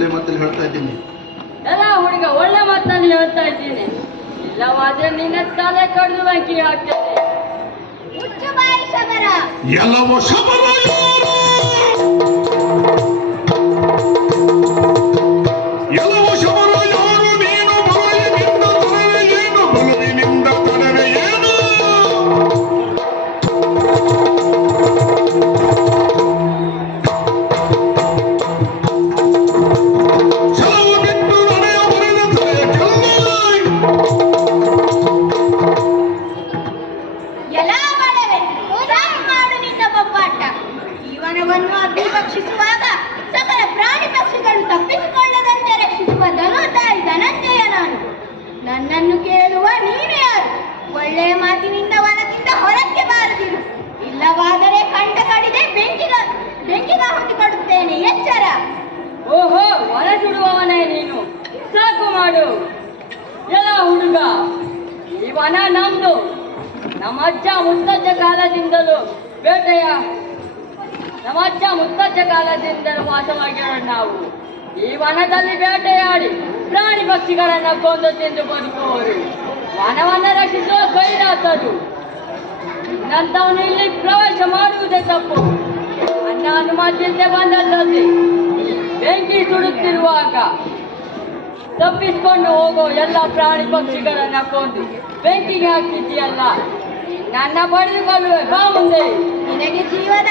ಇದ್ದೀನಿ. ಎಲ್ಲ ಹುಡುಗ ಒಳ್ಳೆ ಮಾತಲ್ಲಿ ಹೇಳ್ತಾ ಇದ್ದೀನಿ. ಇಲ್ಲವಾದ್ರೆ ನಿನ್ನ ತಲೆ ಕಡಿದು ಬಾಕಿ ಹಾಕ್ತೇನೆ ಮುಚ್ಚು ಬಾಯಿ ಶಬರ. ಎಲ್ಲವೂ ಶಬರ ಜೀವನವನ್ನು ಅಭಿಭಕ್ಷಿಸುವಾಗ ಸಕಲ ಪ್ರಾಣಿ ಪಕ್ಷಿಗಳು ತಪ್ಪಿಸಿಕೊಳ್ಳದಂತೆ ರಕ್ಷಿಸುವ ಧನುರ್ಧಾರಿ ಧನಂಜಯ ನಾನು. ನನ್ನನ್ನು ಕೇಳುವ ನೀನು ಯಾರು? ಒಳ್ಳೆಯ ಮಾತಿನಿಂದ ವನದಿಂದ ಹೊರಕ್ಕೆ ಬಾರದಿರು. ಇಲ್ಲವಾದರೆ ಕಂಠ ಕಡಿದೆ ಬೆಂಕಿಗ ಬೆಂಕಿಗ ಹೊಂದಿಕೊಡುತ್ತೇನೆ, ಎಚ್ಚರ. ಓಹೋ ವನ ಸುಡುವವನೇ ನೀನು. ಸಾಕು ಮಾಡು. ಎಲ್ಲ ಹುಡುಗ ಈ ವನ ನಮ್ದು ನಮ್ಮ ಅಜ್ಜ ಮುತ್ತಜ್ಜ ಕಾಲದಿಂದಲೂ ಬೇಟೆಯ ಅಜ್ಜ ಮುತ್ತಜ್ಜ ಕಾಲದಿಂದಲೂ ವಾಸವಾಗಿರೋಣ ನಾವು. ಈ ವನದಲ್ಲಿ ಬೇಟೆಯಾಡಿ ಪ್ರಾಣಿ ಪಕ್ಷಿಗಳನ್ನ ಕೊಂದು ತಿಂದು ಬದುಕುವವರು. ವನವನ್ನ ರಕ್ಷಿಸುವ ಕೈಲಾತರು ನಂತವನು ಇಲ್ಲಿ ಪ್ರವೇಶ ಮಾಡುವುದೇ ತಪ್ಪು. ಅನ್ನ ಅನುಮತಿಯಿಂದ ಬಂದದ್ದಲ್ಲಿ ಬೆಂಕಿ ಸುಡುತ್ತಿರುವಾಗ ತಪ್ಪಿಸಿಕೊಂಡು ಹೋಗೋ ಎಲ್ಲ ಪ್ರಾಣಿ ಪಕ್ಷಿಗಳನ್ನ ಕೊಂದು ಬೆಂಕಿಗೆ ಹಾಕಿದ್ದೀಯಲ್ಲ. ನನ್ನ ಪಡೆದುಕೊಳ್ಳುವೆ ಬಾ ಮುಂದೆ ನಿನಗೆ ಜೀವದ